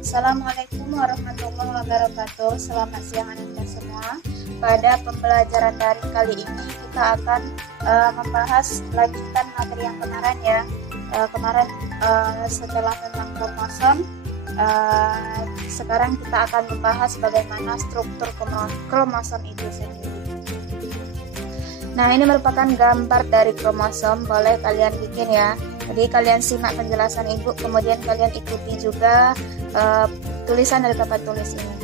Assalamualaikum warahmatullahi wabarakatuh. Selamat siang anak-anak semua. Pada pembelajaran daring kali ini kita akan membahas lanjutan materi yang kemarin ya. Kemarin setelah tentang kromosom, sekarang kita akan membahas bagaimana struktur kromosom itu sendiri. Nah, ini merupakan gambar dari kromosom, boleh kalian bikin ya. Jadi kalian simak penjelasan ibu, kemudian kalian ikuti juga tulisan dari papan tulis ini.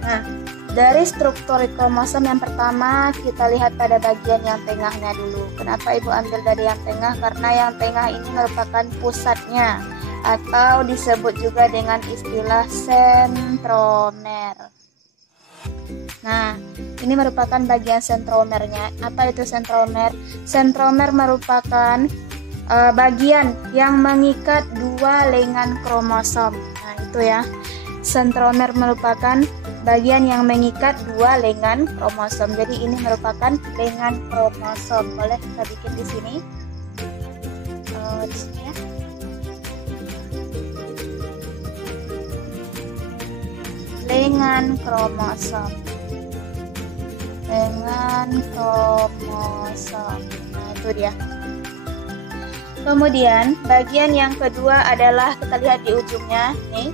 Nah, dari struktur kromosom yang pertama kita lihat pada bagian yang tengahnya dulu. Kenapa ibu ambil dari yang tengah? Karena yang tengah ini merupakan pusatnya, atau disebut juga dengan istilah sentromer. Nah, ini merupakan bagian sentromernya. Apa itu sentromer? Sentromer merupakan bagian yang mengikat dua lengan kromosom. Nah, itu ya. Sentromer merupakan bagian yang mengikat dua lengan kromosom. Jadi ini merupakan lengan kromosom. Boleh kita bikin di sini. Di sini ya. Lengan kromosom. Lengan kromosom. Nah, itu dia. Kemudian bagian yang kedua adalah kita lihat di ujungnya nih.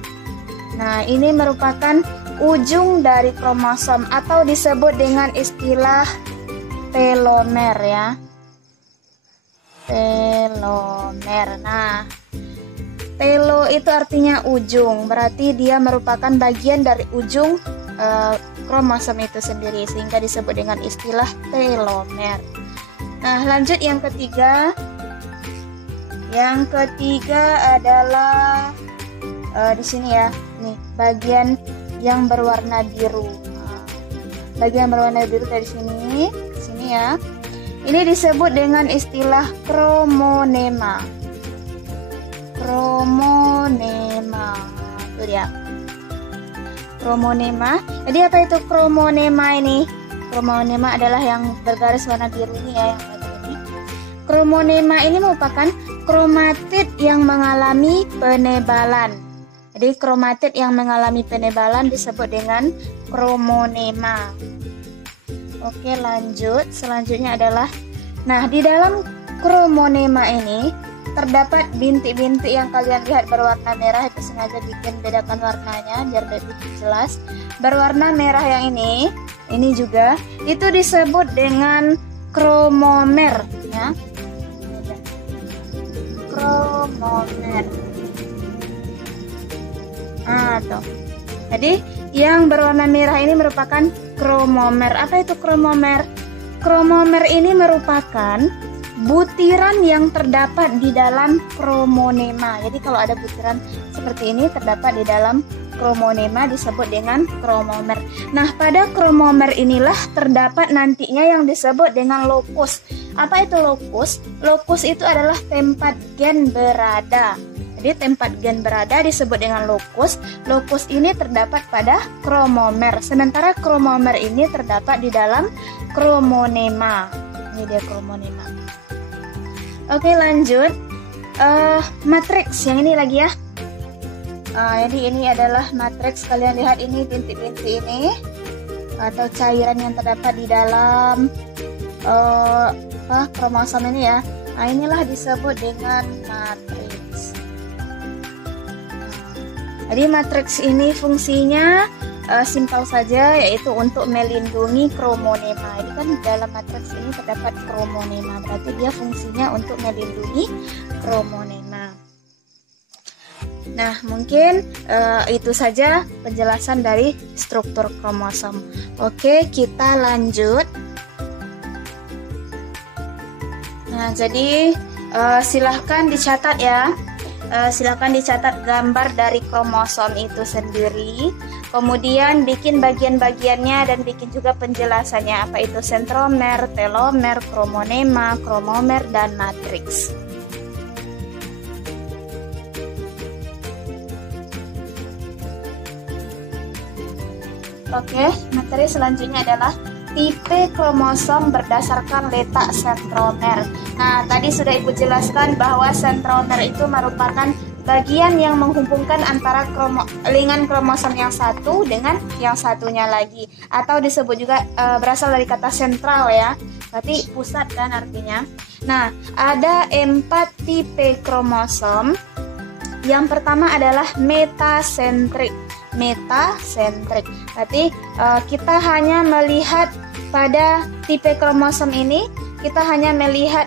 Nah, ini merupakan ujung dari kromosom atau disebut dengan istilah telomer ya. Telomer. Nah, telo itu artinya ujung, berarti dia merupakan bagian dari ujung kromosom itu sendiri, sehingga disebut dengan istilah telomer. Nah, lanjut yang ketiga. Yang ketiga adalah di sini ya, nih bagian yang berwarna biru. Nah, bagian berwarna biru dari sini ya. Ini disebut dengan istilah kromonema. Kromonema, itu dia. Kromonema. Jadi apa itu kromonema ini? Kromonema adalah yang bergaris warna biru ini ya, yang bagian ini. Kromonema ini merupakan kromatid yang mengalami penebalan. Jadi kromatid yang mengalami penebalan disebut dengan kromonema. Oke, lanjut. Selanjutnya adalah, nah, di dalam kromonema ini terdapat bintik-bintik yang kalian lihat berwarna merah. Itu sengaja bikin bedakan warnanya biar lebih jelas. Berwarna merah yang ini juga itu disebut dengan kromomer ya. Kromomer. Tuh. Jadi yang berwarna merah ini merupakan kromomer. Apa itu kromomer? Kromomer ini merupakan butiran yang terdapat di dalam kromonema. Jadi kalau ada butiran seperti ini terdapat di dalam kromonema disebut dengan kromomer. Nah, pada kromomer inilah terdapat nantinya yang disebut dengan lokus. Apa itu lokus? Lokus itu adalah tempat gen berada. Jadi tempat gen berada disebut dengan lokus. Lokus ini terdapat pada kromomer. Sementara kromomer ini terdapat di dalam kromonema. Ini dia kromonema. Oke, lanjut. Matriks yang ini lagi ya. Jadi ini adalah matriks. Kalian lihat ini bintik-bintik ini atau cairan yang terdapat di dalam kromosom ini ya. Nah, inilah disebut dengan matriks. Jadi matriks ini fungsinya simpel saja, yaitu untuk melindungi kromonema. Jadi kan dalam matriks ini terdapat kromonema, berarti dia fungsinya untuk melindungi kromonema. Nah, mungkin itu saja penjelasan dari struktur kromosom. Oke, kita lanjut. Nah, jadi silahkan dicatat ya. Silahkan dicatat gambar dari kromosom itu sendiri. Kemudian bikin bagian-bagiannya dan bikin juga penjelasannya. Apa itu sentromer, telomer, kromonema, kromomer, dan matriks. Oke, materi selanjutnya adalah tipe kromosom berdasarkan letak sentromer. Nah, tadi sudah Ibu jelaskan bahwa sentromer itu merupakan bagian yang menghubungkan antara lengan kromosom yang satu dengan yang satunya lagi, atau disebut juga berasal dari kata sentral ya, berarti pusat kan artinya. Nah, ada 4 tipe kromosom. Yang pertama adalah metasentrik. Metasentrik berarti kita hanya melihat pada tipe kromosom ini, kita hanya melihat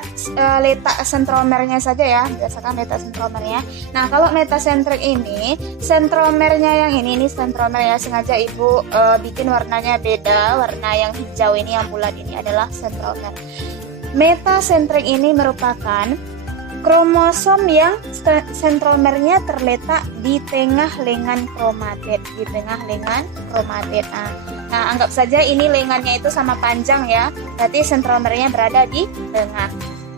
letak sentromernya saja ya, berdasarkan letak sentromernya. Nah, kalau metasentrik ini, sentromernya yang ini sentromer ya, sengaja ibu bikin warnanya beda, warna yang hijau ini yang bulat ini adalah sentromer. Metasentrik ini merupakan kromosom yang sentromernya terletak di tengah lengan kromatid, di tengah lengan kromatid. Nah, anggap saja ini lengannya itu sama panjang ya, berarti sentromernya berada di tengah.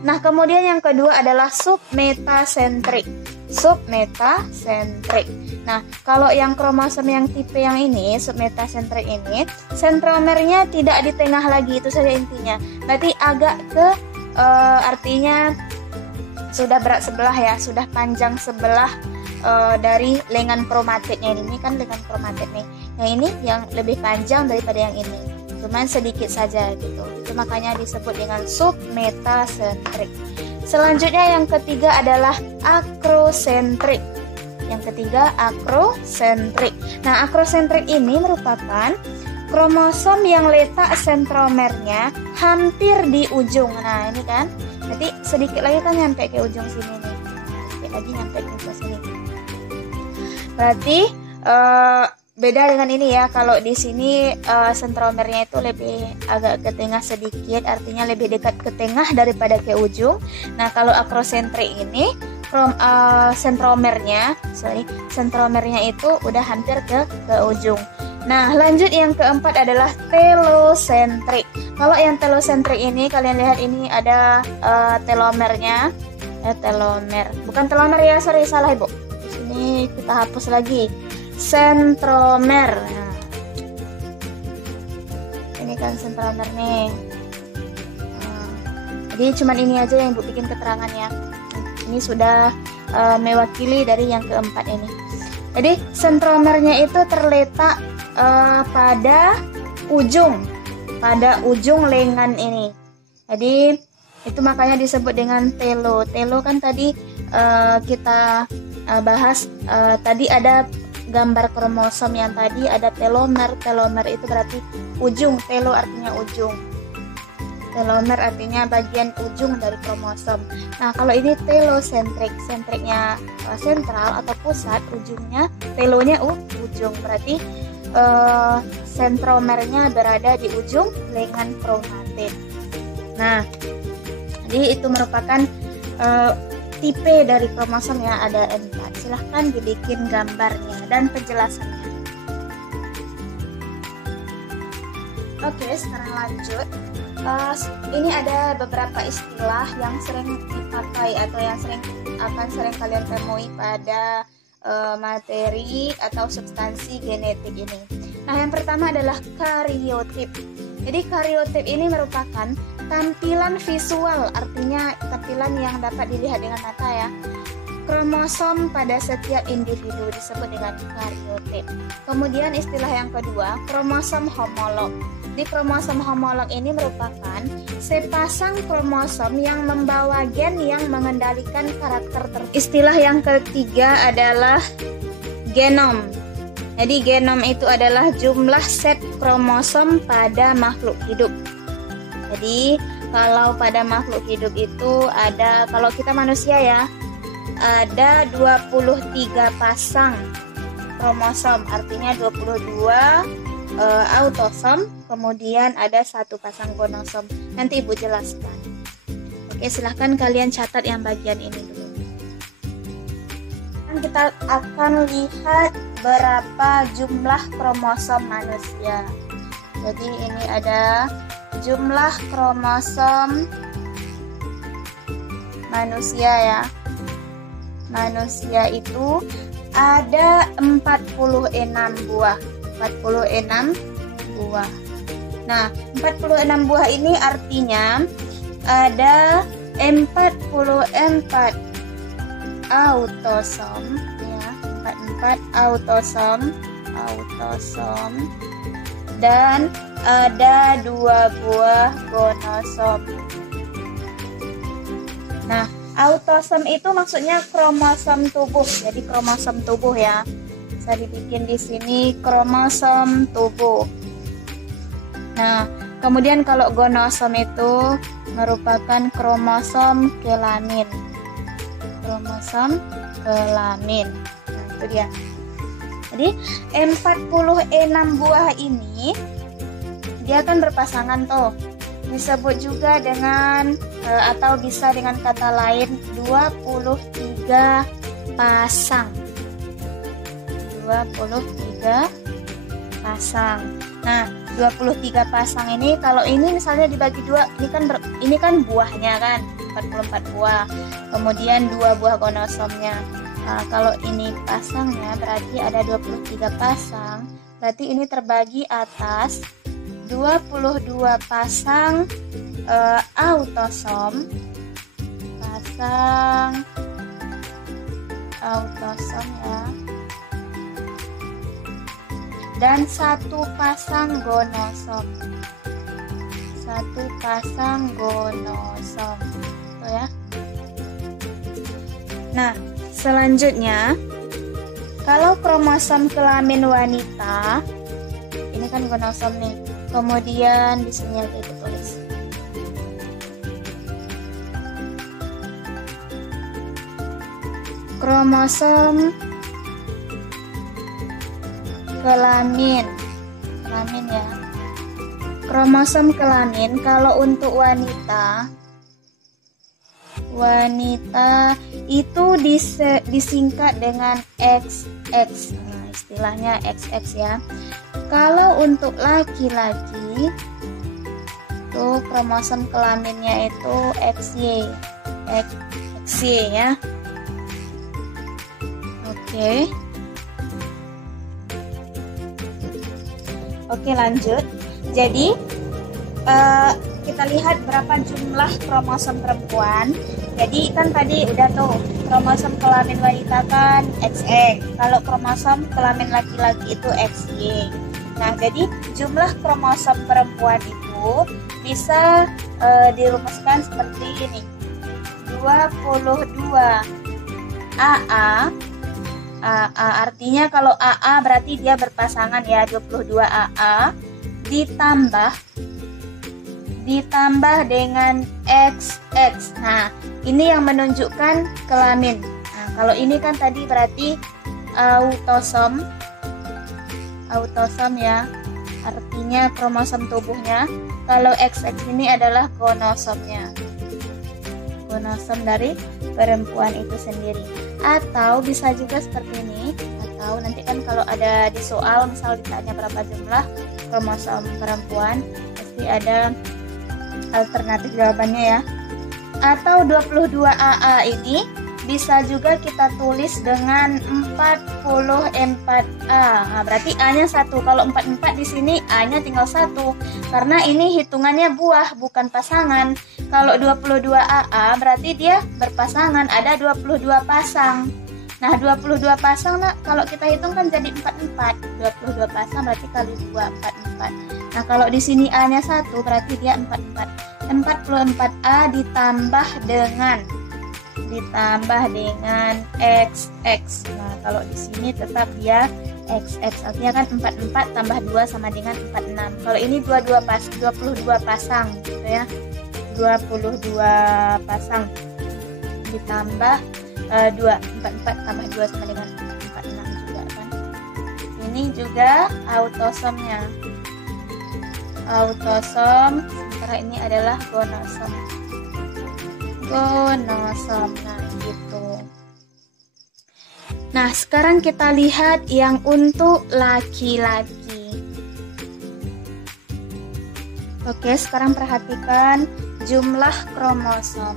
Nah, kemudian yang kedua adalah submetasentrik. Submetasentrik. Nah, kalau yang kromosom yang tipe yang ini, submetasentrik ini, sentromernya tidak di tengah lagi, itu saja intinya. Berarti agak ke artinya sudah berat sebelah ya, sudah panjang sebelah dari lengan kromatidnya. Ini kan lengan kromatid nih. Yang ini yang lebih panjang daripada yang ini, cuman sedikit saja gitu. Itu makanya disebut dengan submetasentrik. Selanjutnya yang ketiga adalah akrosentrik. Yang ketiga akrosentrik. Nah, akrosentrik ini merupakan kromosom yang letak sentromernya hampir di ujung. Nah, ini kan berarti sedikit lagi kan nyampe ke ujung sini nih. Sedikit lagi nyampe ke ujung sini. Berarti beda dengan ini ya. Kalau di sini sentromernya itu lebih agak ke tengah sedikit, artinya lebih dekat ke tengah daripada ke ujung. Nah, kalau akrosentrik ini sentromernya itu udah hampir ke ujung. Nah, lanjut yang keempat adalah telosentrik. Kalau yang telosentrik ini kalian lihat ini ada telomernya, telomer. Bukan telomer ya, sorry salah ibu. Di sini kita hapus lagi. Sentromer. Nah, ini kan sentromer nih. Jadi cuman ini aja yang ibu bikin keterangan ya. Ini sudah mewakili dari yang keempat ini. Jadi sentromernya itu terletak pada ujung lengan ini. Jadi itu makanya disebut dengan telo. Telo kan tadi kita bahas tadi ada gambar kromosom yang tadi ada telomer. Telomer itu berarti ujung, telo artinya ujung. Telomer artinya bagian ujung dari kromosom. Nah, kalau ini telosentrik, sentriknya sentral atau pusat, ujungnya, telonya ujung, berarti sentromernya berada di ujung lengan kromatid. Nah, jadi itu merupakan tipe dari kromosom yang ada 4. Silahkan dibikin gambarnya dan penjelasannya. Oke, sekarang lanjut. Ini ada beberapa istilah yang sering dipakai atau yang akan sering kalian temui pada materi atau substansi genetik ini. Nah, yang pertama adalah kariotip. Jadi kariotip ini merupakan tampilan visual, artinya tampilan yang dapat dilihat dengan mata ya. Kromosom pada setiap individu disebut dengan kariotip. Kemudian istilah yang kedua, kromosom homolog. Di kromosom homolog ini merupakan sepasang kromosom yang membawa gen yang mengendalikan karakter tertentu. Istilah yang ketiga adalah genom. Jadi genom itu adalah jumlah set kromosom pada makhluk hidup. Jadi kalau pada makhluk hidup itu ada, kalau kita manusia ya, ada 23 pasang kromosom, artinya 22 autosom, kemudian ada 1 pasang gonosom. Nanti ibu jelaskan. Oke, silahkan kalian catat yang bagian ini dulu. Kita akan lihat berapa jumlah kromosom manusia. Jadi ini ada jumlah kromosom manusia ya. Manusia itu ada 46 buah. 46 buah. Nah, 46 buah ini artinya ada 44 autosom ya, 44 autosom, dan ada 2 buah gonosom. Nah, autosom itu maksudnya kromosom tubuh. Jadi kromosom tubuh ya. Bisa dibikin di sini kromosom tubuh. Nah, kemudian kalau gonosom itu merupakan kromosom kelamin. Kromosom kelamin. Nah, itu dia. Jadi 46 buah ini dia kan berpasangan tuh. Disebut juga dengan atau bisa dengan kata lain 23 pasang. 23 pasang. Nah, 23 pasang ini kalau ini misalnya dibagi dua, ini kan buahnya kan 44 buah. Kemudian 2 buah gonosomnya. Nah, kalau ini pasangnya berarti ada 23 pasang. Berarti ini terbagi atas 22 pasang autosom. Pasang autosom ya. Dan 1 pasang gonosom. 1 pasang gonosom. Tuh ya. Nah, selanjutnya kalau kromosom kelamin wanita, ini kan gonosom nih. Kemudian di sini ada ditulis. Kromosom kelamin ya. Kromosom kelamin kalau untuk wanita itu disingkat dengan XX. Nah, istilahnya XX ya. Kalau untuk laki-laki tuh kromosom kelaminnya itu XY. XY ya. Oke, lanjut. Jadi kita lihat berapa jumlah kromosom perempuan. Jadi kan tadi udah tuh kromosom kelamin wanita kan XX. Kalau kromosom kelamin laki-laki itu XY. Nah, jadi jumlah kromosom perempuan itu bisa dirumuskan seperti ini. 22 AA. Artinya kalau AA berarti dia berpasangan ya, 22 AA ditambah dengan XX. Nah, ini yang menunjukkan kelamin. Nah, kalau ini kan tadi berarti autosom ya, artinya kromosom tubuhnya. Kalau XX ini adalah gonosomnya, gonosom dari perempuan itu sendiri. Atau bisa juga seperti ini, atau nanti kan kalau ada di soal misal ditanya berapa jumlah kromosom perempuan, pasti ada alternatif jawabannya ya. Atau 22 AA ini bisa juga kita tulis dengan 44A. Nah, berarti A-nya 1. Kalau 44 di sini A-nya tinggal 1. Karena ini hitungannya buah, bukan pasangan. Kalau 22 AA berarti dia berpasangan, ada 22 pasang. Nah, 22 pasang kalau kita hitung kan jadi 44. 22 pasang berarti kali 2, 44. Nah, kalau di sini A-nya 1 berarti dia 44. 44A ditambah dengan XX. Nah, kalau di sini tetap dia XX. Artinya kan 44 tambah 2 sama dengan 46. Kalau ini 22 pasang gitu ya. 22 pasang ditambah 2, 44 tambah 2 sama dengan 46 juga kan. Ini juga autosomnya. Autosom, sementara ini adalah gonosom. Nah, gitu. Nah, sekarang kita lihat yang untuk laki-laki. Oke, sekarang perhatikan jumlah kromosom.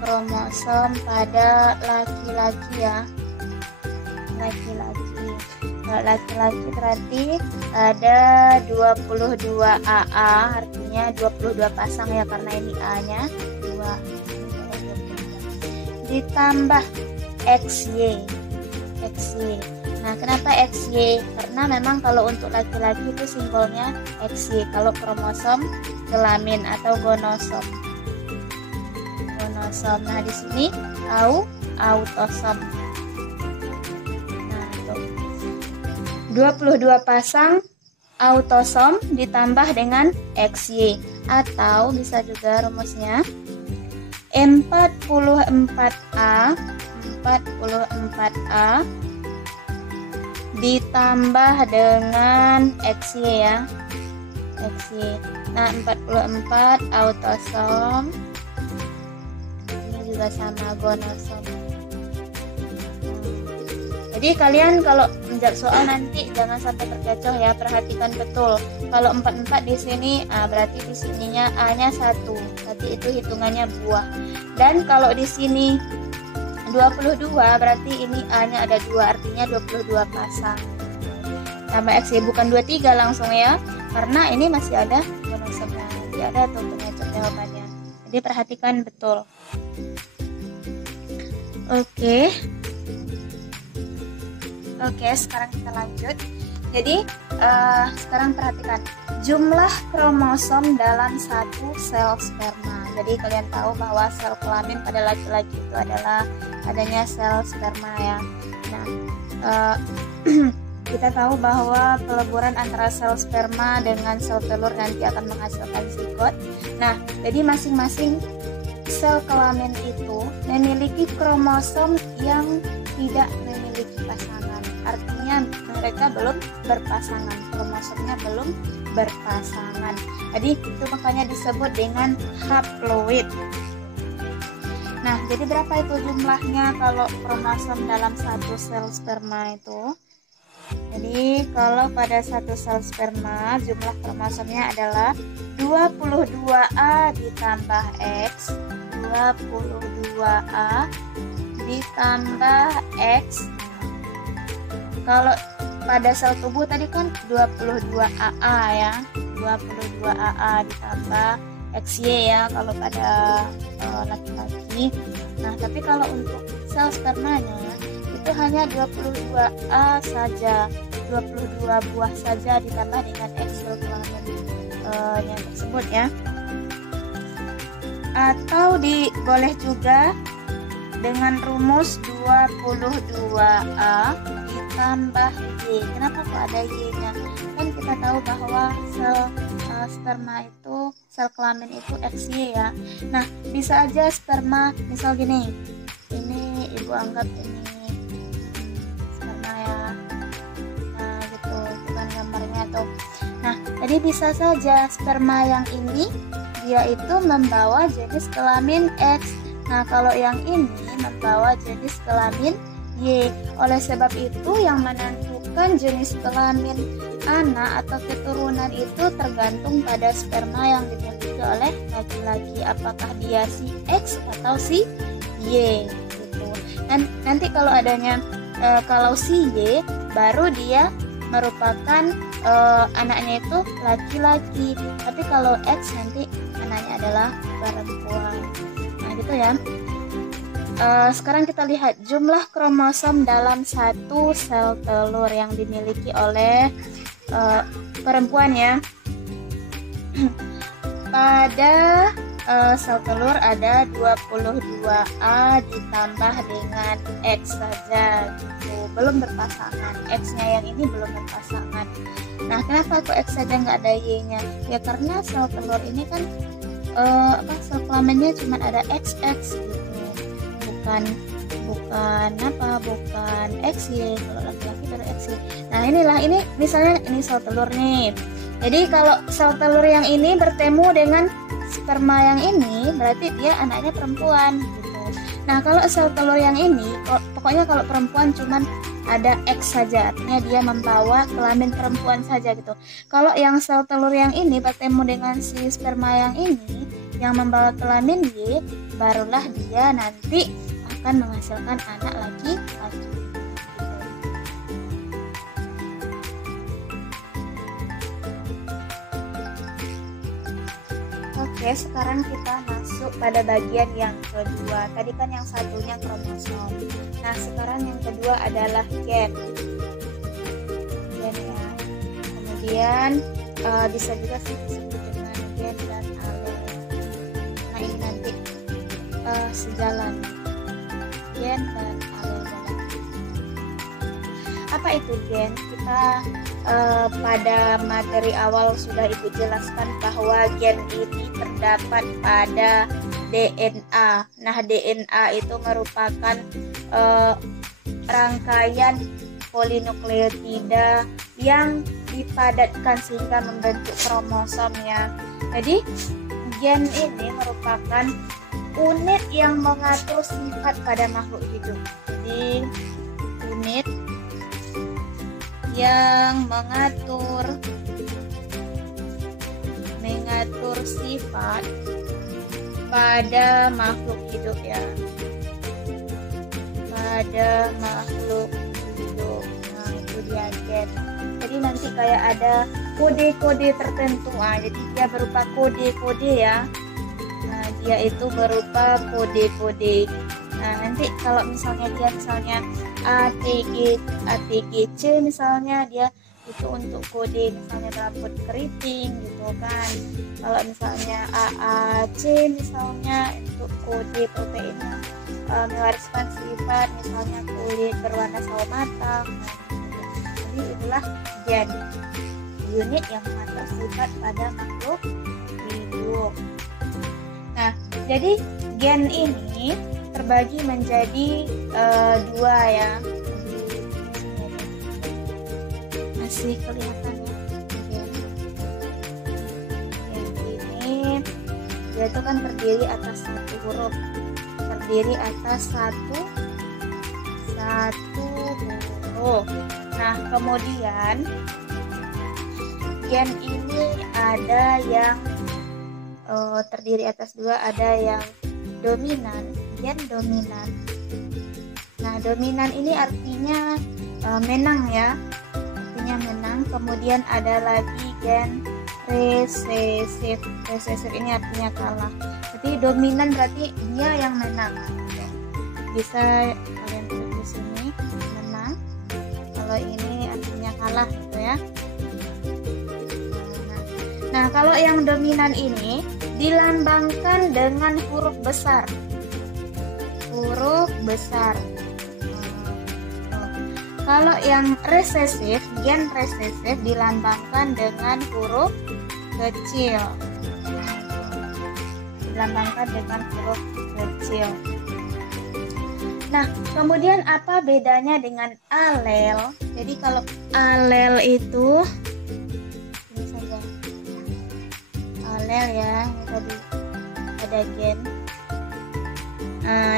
Kromosom pada laki-laki ya. Laki-laki. Kalau laki-laki berarti ada 22 AA, artinya 22 pasang ya karena ini A-nya 2. ditambah XY. Nah, kenapa XY? Karena memang kalau untuk laki-laki itu simbolnya XY. Kalau kromosom kelamin atau gonosom. Nah, di sini autosom. Nah, itu 22 pasang autosom ditambah dengan XY, atau bisa juga rumusnya 44A ditambah dengan XY ya. XY. Nah, 44 autosom. Ini juga sama gonosom. Jadi kalian kalau menjawab soal nanti jangan sampai terkecoh ya, perhatikan betul. Kalau 44 di sini, berarti di sininya A-nya 1. Berarti itu hitungannya buah. Dan kalau di sini 22 berarti ini A-nya ada 2, artinya 22 pasang. Tambah XY, bukan 23 langsung ya, karena ini masih ada gonosomnya. Jadi ada tuh pengecek jawabannya. Jadi perhatikan betul. Oke, sekarang kita lanjut. Jadi sekarang perhatikan jumlah kromosom dalam satu sel sperma. Jadi kalian tahu bahwa sel kelamin pada laki-laki itu adalah adanya sel sperma ya. Nah, kita tahu bahwa peleburan antara sel sperma dengan sel telur nanti akan menghasilkan zigot. Nah, jadi masing-masing sel kelamin itu memiliki kromosom yang tidak memiliki pasangan. Artinya mereka belum berpasangan, kromosomnya belum berpasangan. Jadi itu makanya disebut dengan haploid. Nah, jadi berapa itu jumlahnya kalau kromosom dalam satu sel sperma itu? Jadi kalau pada satu sel sperma jumlah kromosomnya adalah 22A ditambah X, 22A ditambah X. Kalau pada sel tubuh tadi kan 22AA ya, 22AA ditambah XY ya kalau pada laki-laki. Nah, tapi kalau untuk sel spermanya itu hanya 22A saja, 22 buah saja ditambah dengan X sel kelamin yang tersebut ya. Atau boleh juga dengan rumus 22A ditambah Y. Kenapa kok ada Y-nya? Kan kita tahu bahwa sel sperma itu, sel kelamin itu XY ya. Nah, bisa aja sperma, misal gini, ini ibu anggap ini sperma ya. Nah, gitu, bukan gambarnya tuh. Nah, jadi bisa saja sperma yang ini dia itu membawa jenis kelamin X. Nah, kalau yang ini membawa jenis kelamin Y. Oleh sebab itu yang menentukan jenis kelamin anak atau keturunan itu tergantung pada sperma yang dimiliki oleh laki-laki, apakah dia si X atau si Y gitu. Dan nanti kalau adanya kalau si Y baru dia merupakan anaknya itu laki-laki, tapi kalau X nanti anaknya adalah perempuan. Nah gitu ya. Sekarang kita lihat jumlah kromosom dalam satu sel telur yang dimiliki oleh perempuan ya. Pada sel telur ada 22A ditambah dengan X saja gitu. Belum berpasangan, X-nya yang ini belum berpasangan. Nah, kenapa kok X saja nggak ada Y-nya? Ya karena sel telur ini kan sel kelaminnya cuma ada XX gitu. Bukan XY. Kalau laki-laki baru XY. Nah, ini misalnya ini sel telur nih. Jadi kalau sel telur yang ini bertemu dengan sperma yang ini, berarti dia anaknya perempuan gitu. Nah, kalau sel telur yang ini, pokoknya kalau perempuan cuman ada X saja, artinya dia membawa kelamin perempuan saja gitu. Kalau yang sel telur yang ini bertemu dengan si sperma yang ini yang membawa kelamin Y, barulah dia nanti akan menghasilkan anak laki-laki. Oke, sekarang kita masuk pada bagian yang kedua. Tadi kan yang satunya kromosom. Nah, sekarang yang kedua adalah gen. Gen ya. Kemudian bisa juga disebut dengan gen dan alel. Nah, ini nanti sejalan gen dan alel. Apa itu gen? Kita pada materi awal sudah Ibu jelaskan bahwa gen ini terdapat pada DNA. Nah, DNA itu merupakan rangkaian polinukleotida yang dipadatkan sehingga membentuk kromosom ya. Jadi gen ini merupakan unit yang mengatur sifat pada makhluk hidup. Jadi unit yang mengatur sifat pada makhluk hidup ya, pada makhluk hidup. Nah, itu dia gen. Jadi nanti kayak ada kode-kode tertentu. Jadi dia berupa kode-kode ya. Nah, dia itu berupa kode-kode. Nah, nanti kalau misalnya dia ATGC misalnya, dia itu untuk kode misalnya rambut keriting gitu kan. Kalau misalnya AAC misalnya untuk kode protein mewariskan sifat misalnya kulit berwarna sawo matang. Jadi itulah gen, unit yang mengatur sifat pada makhluk hidup. Nah, jadi gen ini terbagi menjadi dua ya. Masih kelihatan ya. Gen ini dia itu kan terdiri atas satu huruf, terdiri atas satu huruf. Nah, kemudian gen ini ada yang terdiri atas dua, ada yang dominan, gen dominan. Nah, dominan ini artinya menang ya, artinya menang. Kemudian ada lagi gen resesif. Resesif ini artinya kalah. Jadi dominan berarti dia yang menang. Bisa kalian tulis di sini menang. Kalau ini artinya kalah gitu ya. Nah, kalau yang dominan ini dilambangkan dengan huruf besar. Huruf besar. Kalau yang resesif, gen resesif dilambangkan dengan huruf kecil. Dilambangkan dengan huruf kecil. Nah, kemudian apa bedanya dengan alel? Jadi kalau alel itu ini saja. Alel ya, ini tadi ada gen.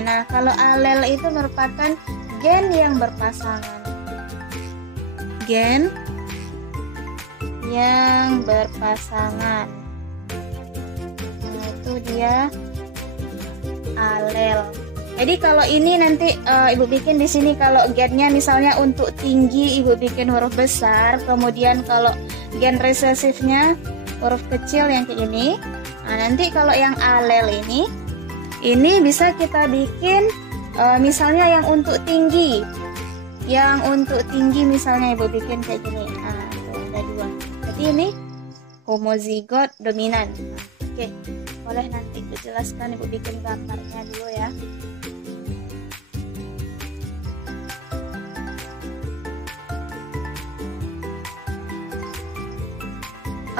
Nah, kalau alel itu merupakan gen yang berpasangan. Gen yang berpasangan. Nah, itu dia alel. Jadi kalau ini nanti Ibu bikin di sini, kalau gennya misalnya untuk tinggi Ibu bikin huruf besar, kemudian kalau gen resesifnya huruf kecil yang kayak gini. Nah, nanti kalau yang alel ini bisa kita bikin misalnya yang untuk tinggi. Yang untuk tinggi misalnya Ibu bikin kayak gini. Nah, ada dua. Jadi ini homozigot dominan. Oke, boleh nanti Ibu jelaskan, Ibu bikin gambarnya dulu ya.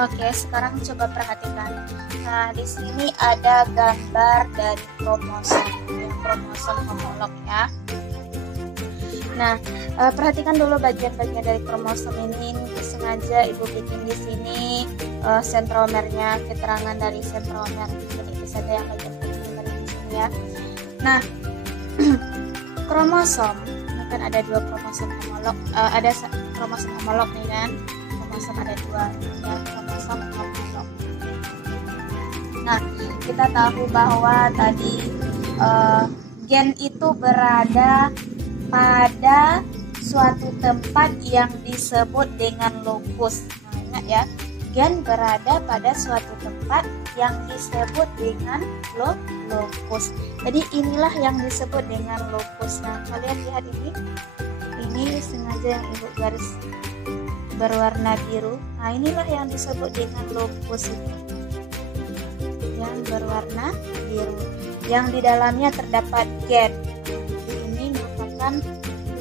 Oke, sekarang coba perhatikan. Nah, di sini ada gambar dari kromosom, kromosom homolog ya. Nah, perhatikan dulu bagian-bagian dari kromosom ini. Sengaja Ibu bikin di sini sentromernya, keterangan dari sentromer. Jadi itu saja yang bagian penting dari di sini ya. Nah, kromosom ini kan ada dua kromosom homolog, ada kromosom homolog nih kan. Kromosom ada dua ya, kromosom homolog. Nah, kita tahu bahwa tadi gen itu berada pada suatu tempat yang disebut dengan lokus. Nah, ingat ya, gen berada pada suatu tempat yang disebut dengan locus. Jadi inilah yang disebut dengan locus. Nah, kalian lihat ini sengaja yang ibu garis berwarna biru. Nah, inilah yang disebut dengan locus itu, yang berwarna biru, yang di dalamnya terdapat gen. Ini merupakan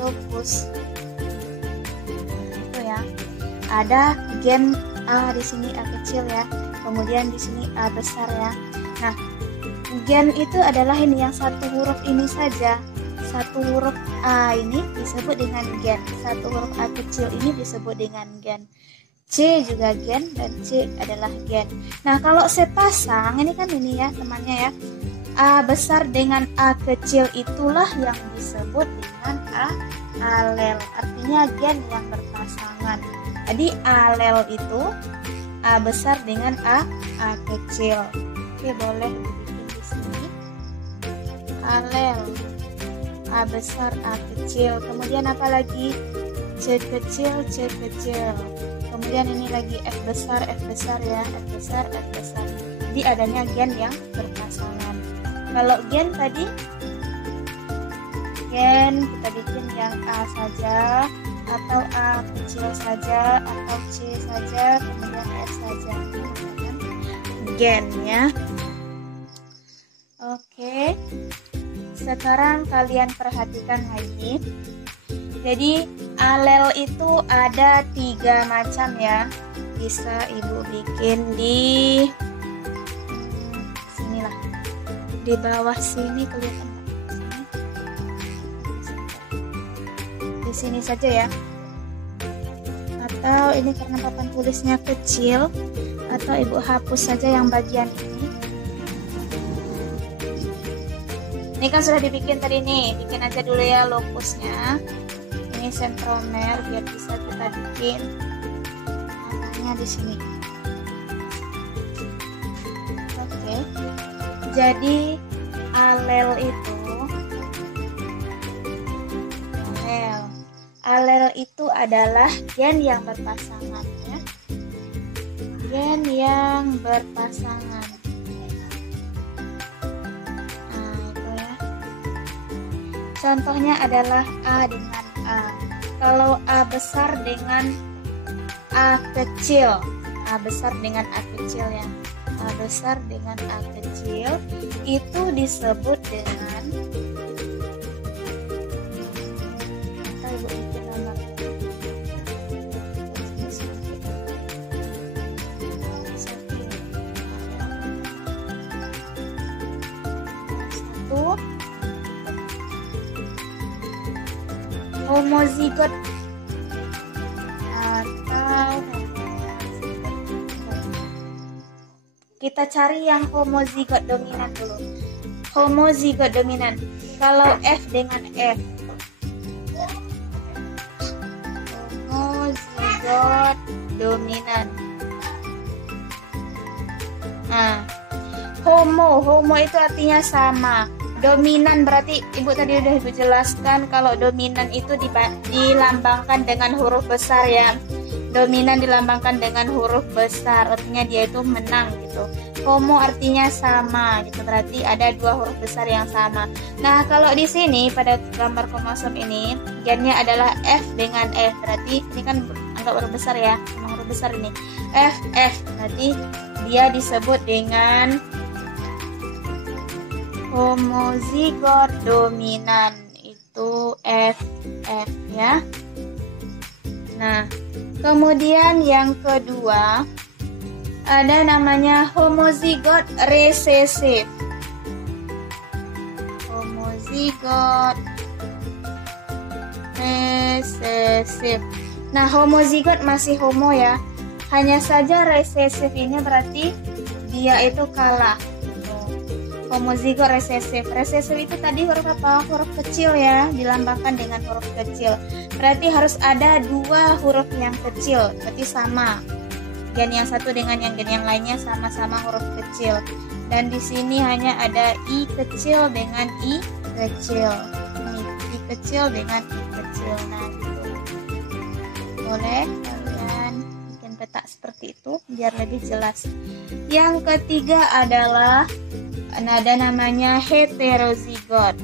locus. Itu ya. Ada gen A di sini, A kecil ya. Kemudian di sini A besar ya. Nah, gen itu adalah ini yang satu huruf ini saja. Satu huruf A ini disebut dengan gen. Satu huruf A kecil ini disebut dengan gen. C juga gen dan C adalah gen. Nah, kalau sepasang ini kan ini ya temannya ya. A besar dengan A kecil itulah yang disebut dengan alel. Artinya gen yang berpasangan. Jadi alel itu A besar dengan A kecil. Oke, boleh dibikin di sini. Alel A besar A kecil. Kemudian apa lagi? C kecil C kecil. Kemudian ini lagi F besar ya, F besar. Jadi adanya gen yang berpasangan. Kalau gen tadi, gen kita bikin yang A saja, atau A kecil saja, atau C saja, kemudian F saja. Gen ya. Oke. Sekarang kalian perhatikan lagi. Jadi alel itu ada 3 macam ya. Bisa ibu bikin di sinilah, di bawah sini kelihatan nggak? Di sini saja ya. Atau ini karena papan tulisnya kecil, atau ibu hapus saja yang bagian ini. Ini kan sudah dibikin tadi nih, bikin aja dulu ya locusnya. Ini sentromer biar bisa kita bikin namanya di sini. Oke. Jadi alel itu alel itu adalah gen yang berpasangan ya. Gen yang berpasangan. Nah, itu ya. Contohnya adalah A dengan A. Kalau A besar dengan A kecil, A besar dengan A kecil ya, A besar dengan A kecil itu disebut dengan, atau ibu bikin nomor satu, homozigot atau kita cari yang homozigot dominan dulu. Homozigot dominan. Kalau F dengan F, homozigot dominan. Nah, homo itu artinya sama. Dominan berarti ibu tadi udah ibu jelaskan kalau dominan itu dilambangkan dengan huruf besar ya. Dominan dilambangkan dengan huruf besar, artinya dia itu menang gitu. Homo artinya sama gitu, berarti ada 2 huruf besar yang sama. Nah, kalau di sini pada gambar kromosom ini gennya adalah F dengan F, berarti ini kan anggap huruf besar ya, memang huruf besar ini. F, berarti dia disebut dengan homozigot dominan, itu F ya. Nah, kemudian yang kedua ada namanya homozigot resesif. Homozigot resesif. Nah, homozigot masih homo ya. Hanya saja resesif ini berarti dia itu kalah. Homozigot resesif. Resesif itu tadi huruf apa? Huruf kecil ya, dilambangkan dengan huruf kecil. Berarti harus ada 2 huruf yang kecil, berarti sama. Gen yang satu dengan yang gen yang lainnya sama-sama huruf kecil. Dan di sini hanya ada I kecil dengan I kecil. I kecil dengan I kecil. Nah, gitu. Boleh kalian bikin letak seperti itu biar lebih jelas. Yang ketiga adalah ada namanya heterozigot.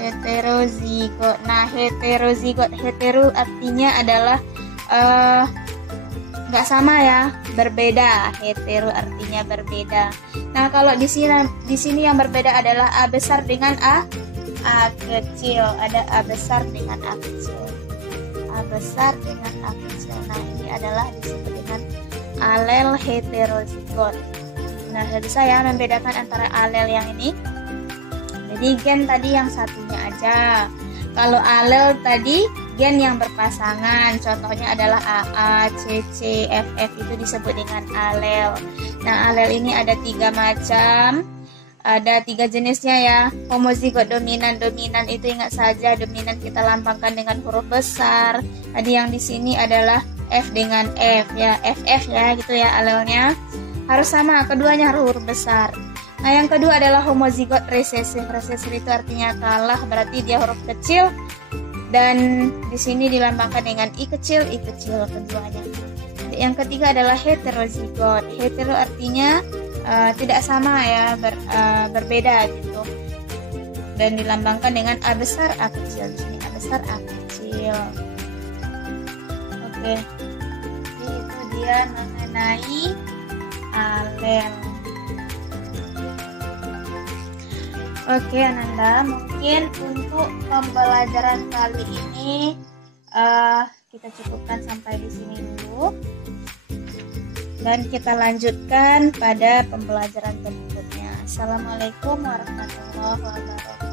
Heterozigot. Nah, heterozigot, hetero artinya adalah nggak sama ya, berbeda. Hetero artinya berbeda. Nah, kalau di sini yang berbeda adalah A besar dengan A kecil. Ada A besar dengan A kecil. A besar dengan A kecil. Nah, ini adalah disebut dengan alel heterozigot. Nah, bisa ya membedakan antara alel yang ini. Jadi gen tadi yang satunya aja. Kalau alel tadi gen yang berpasangan, contohnya adalah AA, CC, FF, itu disebut dengan alel. Nah, alel ini ada 3 macam, ada 3 jenisnya ya. Homozigot dominan itu ingat saja, dominan kita lambangkan dengan huruf besar. Tadi yang di sini adalah F dengan F ya, FF ya gitu ya alelnya. Harus sama, keduanya harus huruf besar. Nah, yang kedua adalah homozigot resesif. Resesif itu artinya kalah, berarti dia huruf kecil. Dan di sini dilambangkan dengan I kecil keduanya. Yang ketiga adalah heterozigot. Hetero artinya tidak sama ya, berbeda gitu. Dan dilambangkan dengan A besar A kecil. Di sini A besar A kecil. Oke. Jadi itu dia mengenai alel. Oke Ananda, mungkin untuk pembelajaran kali ini kita cukupkan sampai di sini dulu, dan kita lanjutkan pada pembelajaran berikutnya. Assalamualaikum warahmatullahi wabarakatuh.